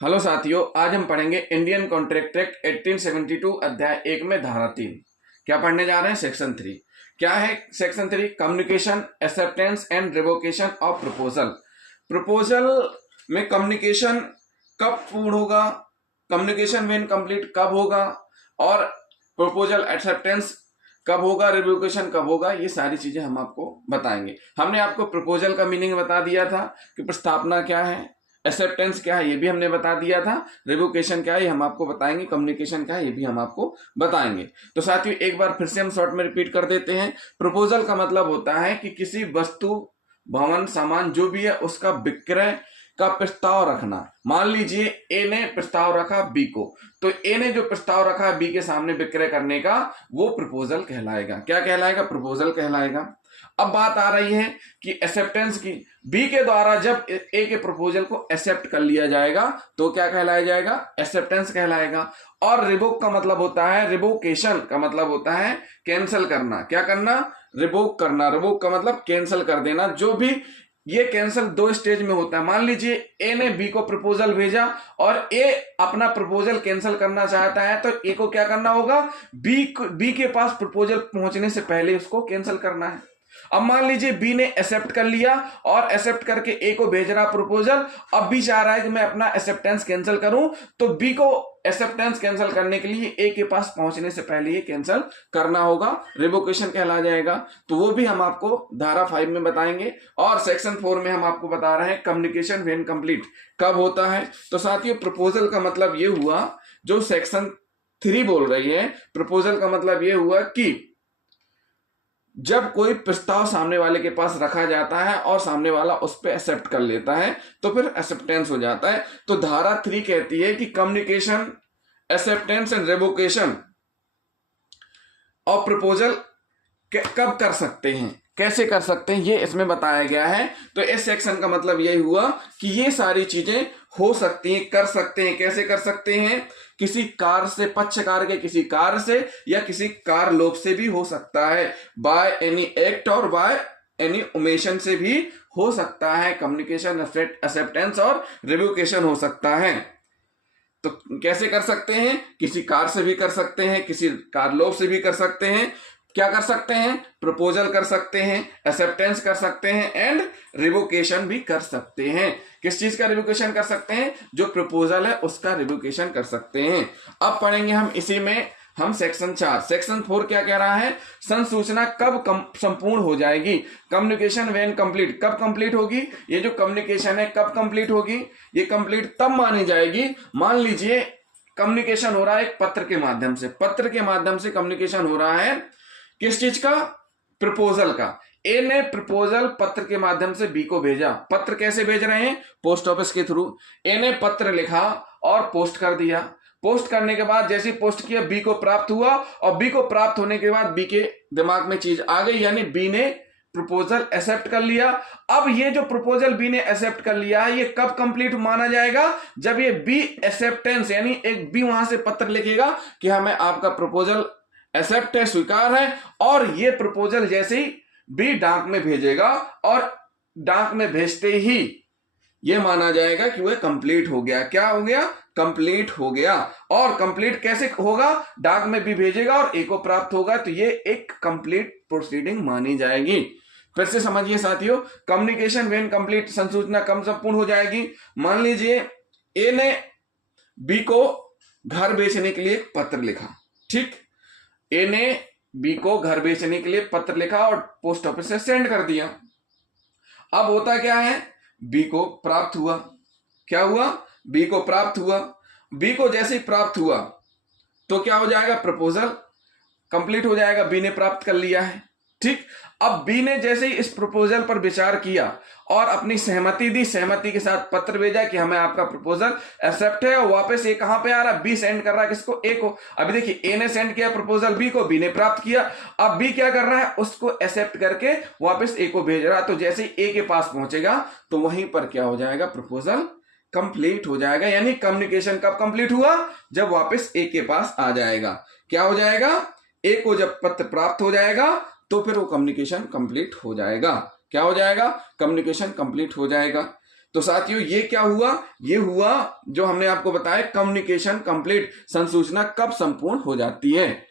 Hello साथियों, आज हम पढ़ेंगे इंडियन कॉन्ट्रैक्ट एक्ट 1872 अध्याय 1 में धारा 3। क्या पढ़ने जा रहे हैं? सेक्शन 3। क्या है section 3? Communication, acceptance and revocation of proposal. Proposal में कम्युनिकेशन कब पूर्ण होगा, कम्युनिकेशन व्हेन कंप्लीट कब होगा, और प्रपोजल एक्सेप्टेंस कब होगा, रिवोकेशन कब होगा, ये सारी चीजें हम आपको बताएंगे। हमने आपको प्रपोजल का मीनिंग बता दिया था कि प्रस्तावना क्या है, एक्सेप्टेंस क्या है ये भी हमने बता दिया था, रिवोकेशन क्या है ये हम आपको बताएंगे, कम्युनिकेशन क्या है ये भी हम आपको बताएंगे। तो साथियों एक बार फिर से हम शॉर्ट में रिपीट कर देते हैं। प्रपोजल का मतलब होता है कि किसी वस्तु, भवन, सामान जो भी है उसका विक्रय का प्रस्ताव रखना। मान लीजिए ए ने प्रस्ताव रखा बी को, तो ए ने जो प्रस्ताव रखा बी के सामने विक्रय करने का, वो प्रपोजल कहलाएगा। क्या कहलाएगा? प्रपोजल कहलाएगा। अब बात आ रही है कि एक्सेप्टेंस की। बी के द्वारा जब ए के प्रपोजल को एक्सेप्ट कर लिया जाएगा तो क्या कहलाया जाएगा? एक्सेप्टेंस कहलाएगा। और रिवोक का मतलब होता है, रिवोकेशन का मतलब होता है कैंसिल करना। क्या करना? रिवोक करना। रिवोक का मतलब कैंसिल कर देना। जो भी ये कैंसिल दो स्टेज में होता है। मान लीजिए ए ने बी को प्रपोजल भेजा और ए अपना प्रपोजल कैंसिल करना चाहता है, तो ए को क्या करना होगा? बी के पास प्रपोजल पहुंचने से पहले उसको कैंसिल करना है। अब मान लीजिए बी ने एक्सेप्ट कर लिया और एक्सेप्ट करके ए को भेज रहा प्रपोजल। अब बी चाह रहा है कि मैं अपना एक्सेप्टेंस कैंसिल करूं, तो बी को एक्सेप्टेंस कैंसिल करने के लिए ए के पास पहुंचने से पहले ये कैंसिल करना होगा, रिवोकेशन कहला जाएगा। तो वो भी हम आपको धारा 5 में बताएंगे। और सेक्शन 4 में हम आपको बता रहे हैं कम्युनिकेशन व्हेन कंप्लीट कब होता है। तो साथियों प्रपोजल का मतलब ये हुआ, जो सेक्शन 3 बोल रही है, प्रपोजल का मतलब ये हुआ कि जब कोई प्रस्ताव सामने वाले के पास रखा जाता है और सामने वाला उस पर एक्सेप्ट कर लेता है तो फिर एक्सेप्टेंस हो जाता है। तो धारा 3 कहती है कि कम्युनिकेशन, एक्सेप्टेंस एंड रिवोकेशन और प्रपोजल कब कर सकते हैं, कैसे कर सकते हैं, ये इसमें बताया गया है। तो इस सेक्शन का मतलब यही हुआ कि ये सारी चीजें हो सकती हैं, कर सकते हैं। कैसे कर सकते हैं? किसी कार से, पक्षकार के किसी कार से या किसी कार लोग से भी हो सकता है। बाय एनी एक्ट और बाय एनी ओमेशन से भी हो सकता है। कम्युनिकेशन, एक्सेप्टेंस और रिवोकेशन हो सकता है। तो कैसे कर सकते हैं? किसी कार से भी कर सकते हैं, किसी कार लोग से भी कर सकते हैं। क्या कर सकते हैं? प्रपोजल कर सकते हैं, एक्सेप्टेंस कर सकते हैं एंड रिवोकेशन भी कर सकते हैं। किस चीज का रिवोकेशन कर सकते हैं? जो प्रपोजल है उसका रिवोकेशन कर सकते हैं। अब पढ़ेंगे हम इसी में हम सेक्शन 4। सेक्शन 4 क्या कह रहा है? संसूचना कब संपूर्ण हो जाएगी, कम्युनिकेशन व्हेन कंप्लीट कब कंप्लीट होगी। ये जो कम्युनिकेशन है कब कंप्लीट होगी? ये कंप्लीट तब मानी जाएगी, मान लीजिए कम्युनिकेशन हो रहा है एक पत्र के माध्यम से। पत्र के माध्यम से कम्युनिकेशन हो रहा है किस चीज का? प्रपोजल का। ए ने प्रपोजल पत्र के माध्यम से बी को भेजा। पत्र कैसे भेज रहे हैं? पोस्ट ऑफिस के थ्रू। ए ने पत्र लिखा और पोस्ट कर दिया। पोस्ट करने के बाद जैसे पोस्ट किया बी को प्राप्त हुआ, और बी को प्राप्त होने के बाद बी के दिमाग में चीज आ गई, यानी बी ने प्रपोजल एक्सेप्ट कर लिया। अब ये जो प्रपोजल बी ने एक्सेप्ट कर लिया है, ये कब कंप्लीट माना जाएगा? जब ये बी एक्सेप्टेंस, यानी एक बी वहां से पत्र लिखेगा कि हमें आपका प्रपोजल एक्सेप्ट है, स्वीकार है, और ये प्रपोजल जैसे ही बी डाक में भेजेगा और डाक में भेजते ही ये माना जाएगा कि वह कंप्लीट हो गया। क्या हो गया? कंप्लीट हो गया। और कंप्लीट कैसे होगा? डाक में बी भेजेगा और ए को प्राप्त होगा, तो ये एक कंप्लीट प्रोसीडिंग मानी जाएगी। फिर से समझिए साथियों, कम्युनिकेशन व्हेन कंप्लीट, संसूचना कब संपूर्ण हो जाएगी? मान लीजिए ए ने बी को घर बेचने के लिए पत्र लिखा। ठीक, ए ने बी को घर बेचने के लिए पत्र लिखा और पोस्ट ऑफिस से सेंड कर दिया। अब होता क्या है? बी को प्राप्त हुआ। क्या हुआ? बी को प्राप्त हुआ। बी को जैसे ही प्राप्त हुआ तो क्या हो जाएगा? प्रपोजल कंप्लीट हो जाएगा, बी ने प्राप्त कर लिया है। ठीक, अब बी ने जैसे ही इस प्रपोजल पर विचार किया और अपनी सहमति दी, सहमति के साथ पत्र भेजा कि हमें आपका प्रपोजल एक्सेप्ट है, और वापस ये कहां पे आ रहा है? बी सेंड कर रहा है किसको? ए को। अभी देखिए ए ने सेंड किया प्रपोजल बी को, बी ने प्राप्त किया। अब बी क्या कर रहा है? उसको एक्सेप्ट करके वापस ए को भेज रहा है। तो जैसे ही ए के पास पहुंचेगा तो वहीं पर क्या हो जाएगा? प्रपोजल कंप्लीट हो जाएगा। यानी कम्युनिकेशन कब कंप्लीट हुआ? जब वापस ए के पास आ जाएगा। क्या हो जाएगा? ए को जब पत्र प्राप्त हो जाएगा तो फिर वो कम्युनिकेशन कंप्लीट हो जाएगा। क्या हो जाएगा? कम्युनिकेशन कंप्लीट हो जाएगा। तो साथियों ये क्या हुआ, ये हुआ जो हमने आपको बताया कम्युनिकेशन कंप्लीट, संसूचना कब संपूर्ण हो जाती है।